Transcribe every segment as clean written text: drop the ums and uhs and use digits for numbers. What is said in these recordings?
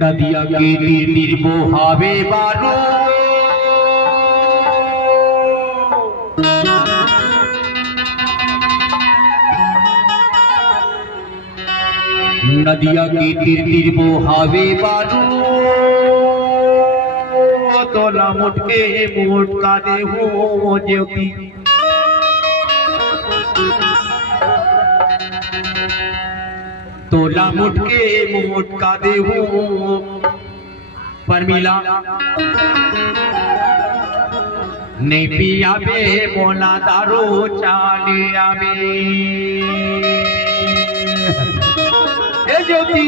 नदिया के तीर तीर बोहावे बारो नदिया के तीर तीर बोहावे बारो तोला मुटके मुटका दे हो ज्योति तोला मुटके मुटका दे हो परमिला नहीं पिया बे मोला दारो चाले आवे ए ज्योति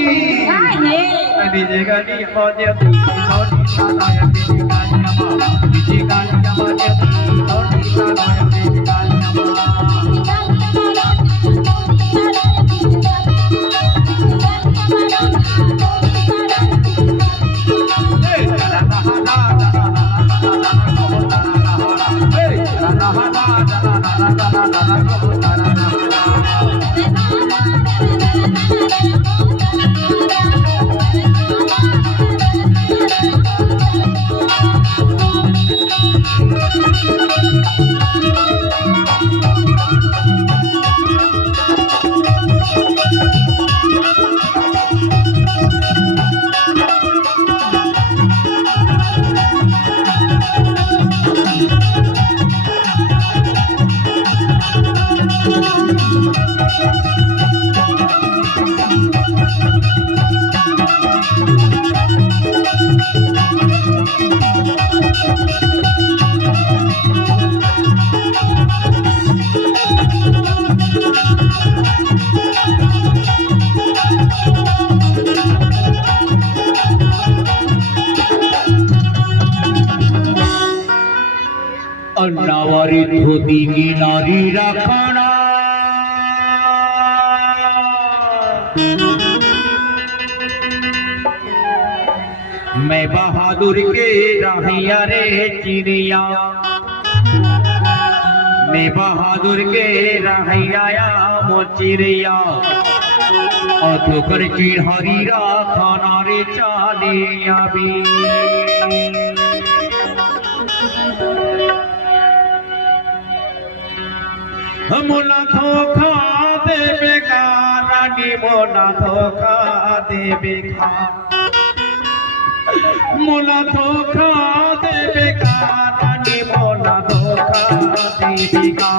डीजे गानी हो ज्योति होनी सालाया डीजे गानी मा ज्योति होनी सालाया डीजे गानी मा अन्नावारी धोती की नारी रखना मैं बहादुर के राहिया रे चिड़िया मैं बहादुर के राहिया मो चिड़िया और ठोकर चिढ़ारी राखना रे चाले आबी मोला धोखा देवे का रानी मोला धोखा देवे का मोला धोखा देवे का रानी मोला धोखा देवे का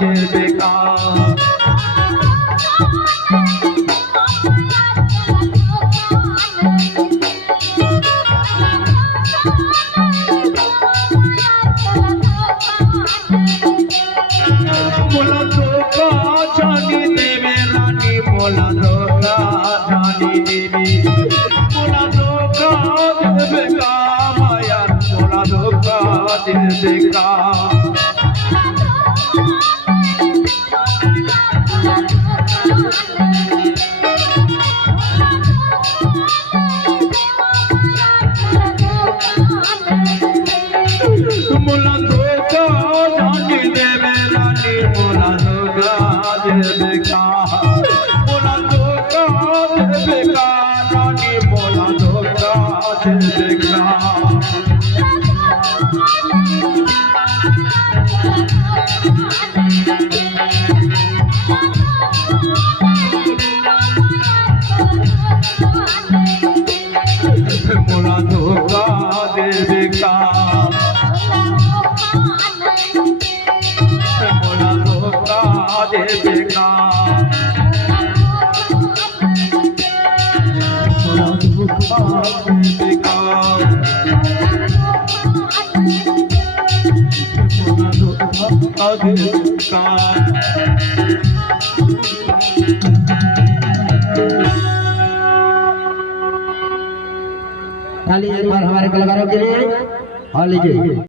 देवे का मोला धोखा जानी देवे रानी मोला धोखा जानी देवी मोला धोखा देवे का माया मोला धोखा देवे का मोला धोखा जानी देवे रानी मोला धोखा देवे का मोला धोखा देवे का रानी मोला धोखा देवे का मोला धोखा देवे का मोला धोखा देवे का मोला धोखा देवे का मोला धोखा देवे का ताली एक बार हमारे कलाकारों के लिए। हाँ लीजिए।